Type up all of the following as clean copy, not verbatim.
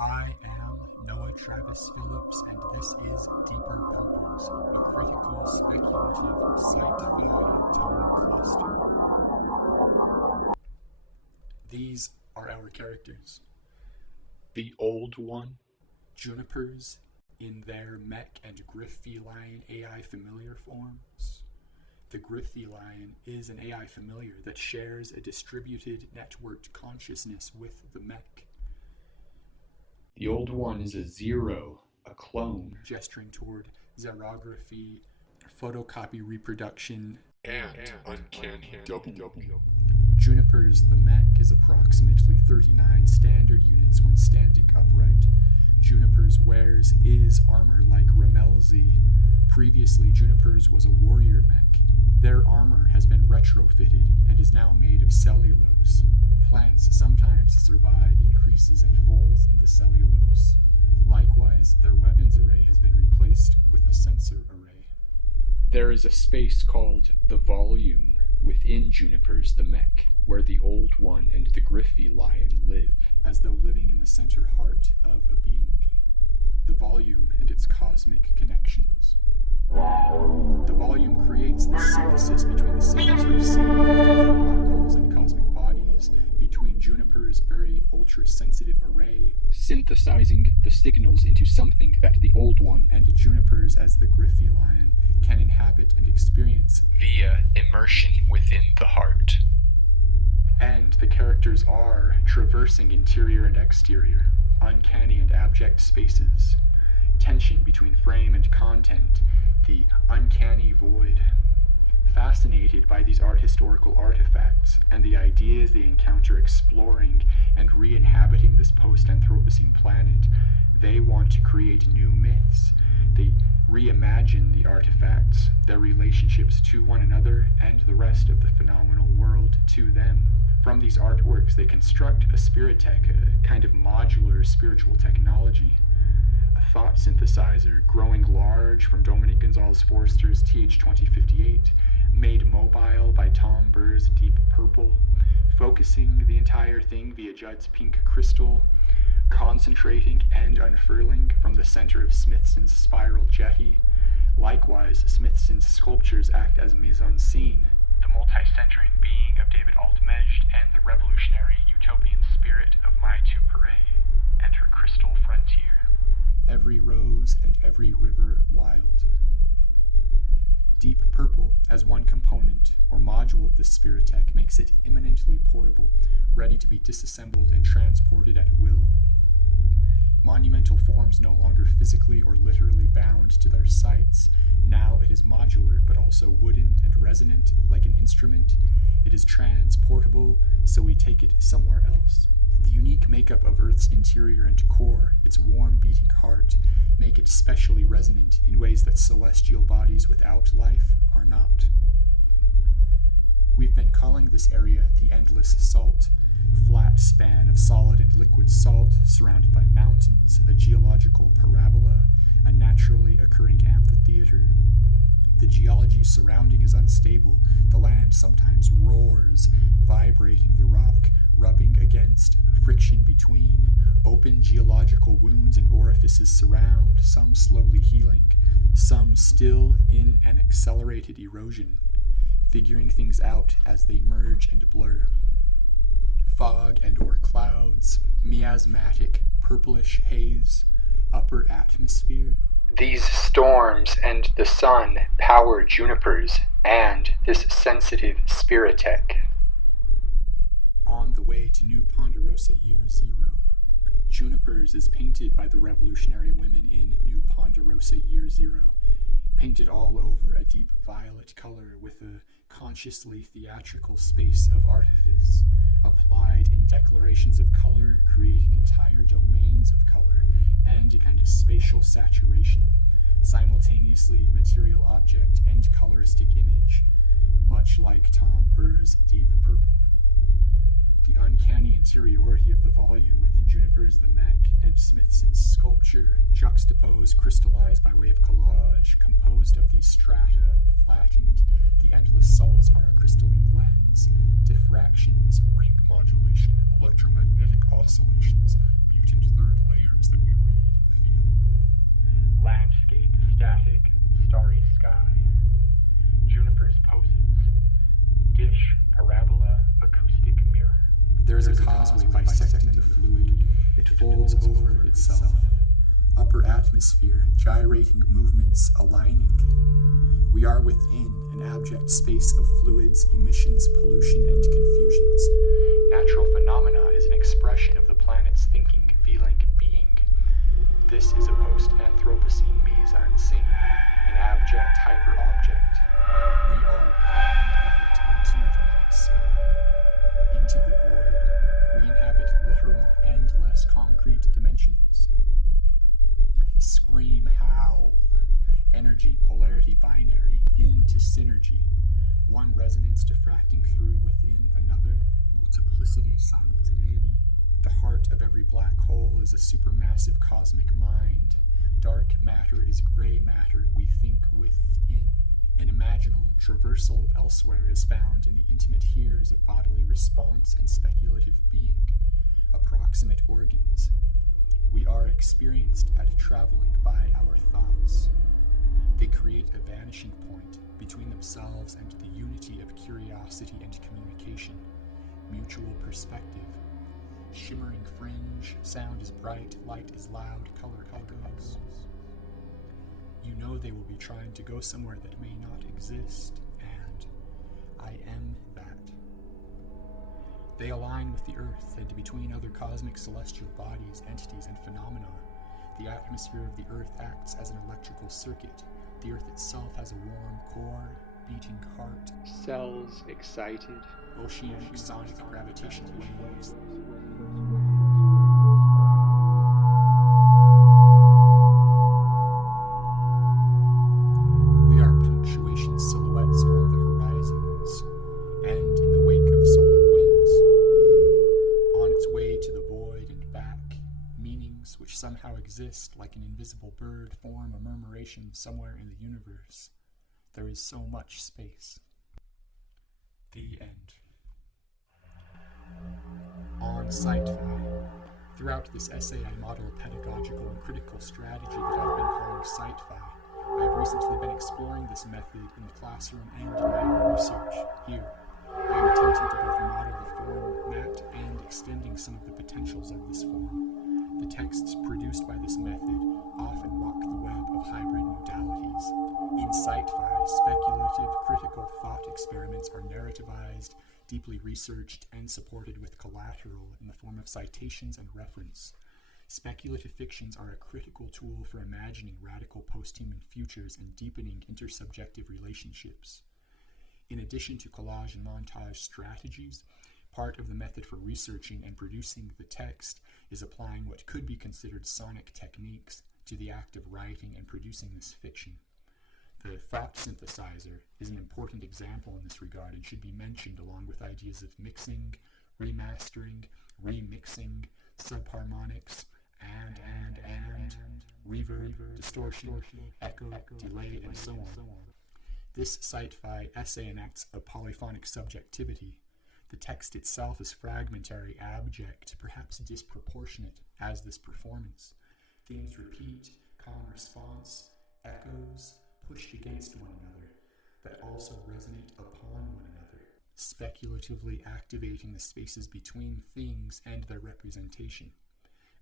I am Noah Travis Phillips, and this is Deeper Purples, a critical, speculative, sci-fi tone cluster. These are our characters. The Old One. Junipers in their mech and griff-feline AI familiar forms. The griff-feline is an AI familiar that shares a distributed networked consciousness with the mech. The Old One is a zero, a clone. Gesturing toward xerography, photocopy reproduction, and uncanny double. Juniper's the mech is approximately 39 standard units when standing upright. Juniper's wears is armor like Ramelzi. Previously, Juniper's was a warrior mech. Their armor has been retrofitted and is now made of cellulose. Plants sometimes survive increases and folds in the cellulose. Likewise, their weapons array has been replaced with a sensor array. There is a space called the volume within Juniper's the mech, where the Old One and the Griffy Lion live. As though living in the center heart of a being. The volume and its cosmic connections. The volume creates the synthesis between the signals received from different black holes and cosmic bodies, between Juniper's very ultra-sensitive array, synthesizing the signals into something that the Old One and Juniper's as the Griffy Lion can inhabit and experience via immersion within the heart. And the characters are traversing interior and exterior, uncanny and abject spaces, tension between frame and content, the uncanny void. Fascinated by these art historical artifacts and the ideas they encounter exploring and re-inhabiting this post-anthropocene planet, they want to create new myths. They reimagine the artifacts, their relationships to one another and the rest of the phenomenal world to them. From these artworks, they construct a spiritech, a kind of modular spiritual technology. A thought synthesizer growing large from Dominic Gonzalez Forster's TH2058, made mobile by Tom Burr's Deep Purple, focusing the entire thing via Judd's pink crystal, concentrating and unfurling from the center of Smithson's spiral jetty. Likewise, Smithson's sculptures act as mise-en-scene, the multi-centering being of David Altmejd and the revolutionary utopian spirit of Mai Tu Pere and her crystal frontier. Every rose and every river wild. Deep Purple, as one component or module of this spiritech, makes it imminently portable, ready to be disassembled and transported at will. Monumental forms no longer physically or literally bound to their sites. Now it is modular, but also wooden and resonant, like an instrument. It is transportable, so we take it somewhere else. The unique makeup of Earth's interior and core, its warm beating heart, make it specially resonant in ways that celestial bodies without life are not. We've been calling this area the Endless Salt, flat span of solid and liquid salt surrounded by mountains, a geological parabola, a naturally occurring amphitheater. The geology surrounding is unstable. The land sometimes roars, vibrating the rock, rubbing against, friction between. Open geological wounds and orifices surround, some slowly healing, some still in an accelerated erosion, figuring things out as they merge and blur. Fog and or clouds, miasmatic, purplish haze, upper atmosphere. These storms and the sun power Junipers and this sensitive spiritech. On the way to New Ponderosa Year Zero. Junipers is painted by the revolutionary women in New Ponderosa Year Zero, painted all over a deep violet color with a consciously theatrical space of artifice, applied in declarations of color, creating entire domains of color, and a kind of spatial saturation, simultaneously material object and coloristic image, much like Tom Burr's Deep Purple. The uncanny interiority of the volume within Juniper's the mech and Smithson's sculpture, juxtaposed, crystallized by way of collage, composed of these strata, flattened. The endless salts are a crystalline lens, diffractions, ring modulation, electromagnetic oscillations, mutant third layer. layers that we read and feel. Landscape, static, starry sky, Juniper's poses, dish, parabola, acoustic mirror. There is a causeway bisecting the fluid. It folds over itself. Upper atmosphere, gyrating movements aligning. We are within an abject space of fluids, emissions, pollution, and confusions. Natural phenomena is an expression of the planet's thinking, feeling, being. This is a post-anthropocene mise-en-scene, an abject hyper-object. We are crying out into the night sky, into the void. We inhabit literal and less concrete dimensions. Scream, howl. Energy, polarity, binary, into synergy. One resonance diffracting through within another. Multiplicity, simultaneity. The heart of every black hole is a supermassive cosmic mind. Dark matter is gray matter we think within. An imaginal traversal of elsewhere is found in the intimate hears of bodily response and speculative being. Approximate organs. We are experienced at traveling by our thoughts. They create a vanishing point between themselves and the unity of curiosity and communication. Mutual perspective. Shimmering fringe, sound is bright, light is loud, color echoes. You know they will be trying to go somewhere that may not exist, and I am that. They align with the Earth and between other cosmic celestial bodies, entities, and phenomena. The atmosphere of the Earth acts as an electrical circuit. The Earth itself has a warm core, beating heart, cells excited, oceanic sonic gravitational waves. We are punctuation silhouettes on the horizons, and in the wake of solar winds. On its way to the void and back, meanings which somehow exist like an invisible bird form a murmuration somewhere in the universe. There is so much space. The end. On cite-fi. Throughout this essay, I model a pedagogical and critical strategy that I've been calling cite-fi. I have recently been exploring this method in the classroom and in my own research. Here, I am attempting to both model the format and extending some of the potentials of this form. The texts produced by this method often walk the web of hybrid modalities. In cite-fi, speculative, critical thought experiments are narrativized, deeply researched, and supported with collateral in the form of citations and reference. Speculative fictions are a critical tool for imagining radical posthuman futures and deepening intersubjective relationships. In addition to collage and montage strategies, part of the method for researching and producing the text is applying what could be considered sonic techniques to the act of writing and producing this fiction. The thought synthesizer is an important example in this regard and should be mentioned along with ideas of mixing, remastering, remixing, subharmonics, and, reverb, distortion, echo, delay, and so on. This cite-fi essay enacts a polyphonic subjectivity. The text itself is fragmentary, abject, perhaps disproportionate, as this performance. Themes repeat, calm response, echoes, pushed against one another, that also resonate upon one another, speculatively activating the spaces between things and their representation.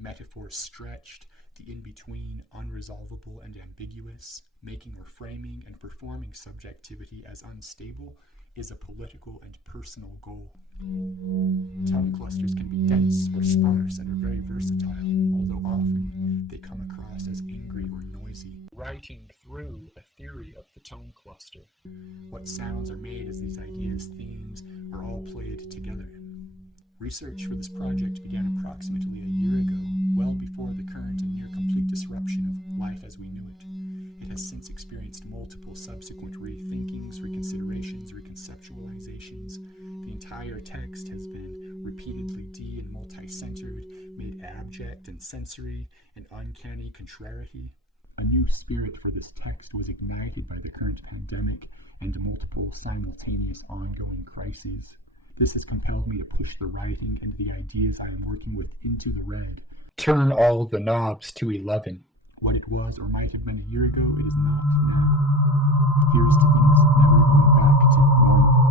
Metaphors stretched, the in-between unresolvable and ambiguous, making or framing and performing subjectivity as unstable is a political and personal goal. Tongue clusters can be dense or sparse and are very versatile, although often they come across as angry or noisy. Writing through a theory of the tone cluster. What sounds are made as these ideas, themes, are all played together. Research for this project began approximately a year ago, well before the current and near complete disruption of life as we knew it. It has since experienced multiple subsequent rethinkings, reconsiderations, reconceptualizations. The entire text has been repeatedly and multi-centered, made abject and sensory, an uncanny contrariety. A new spirit for this text was ignited by the current pandemic and multiple simultaneous ongoing crises. This has compelled me to push the writing and the ideas I am working with into the red. turn all the knobs to 11. What it was or might have been a year ago, it is not now. Here's to things never going back to normal.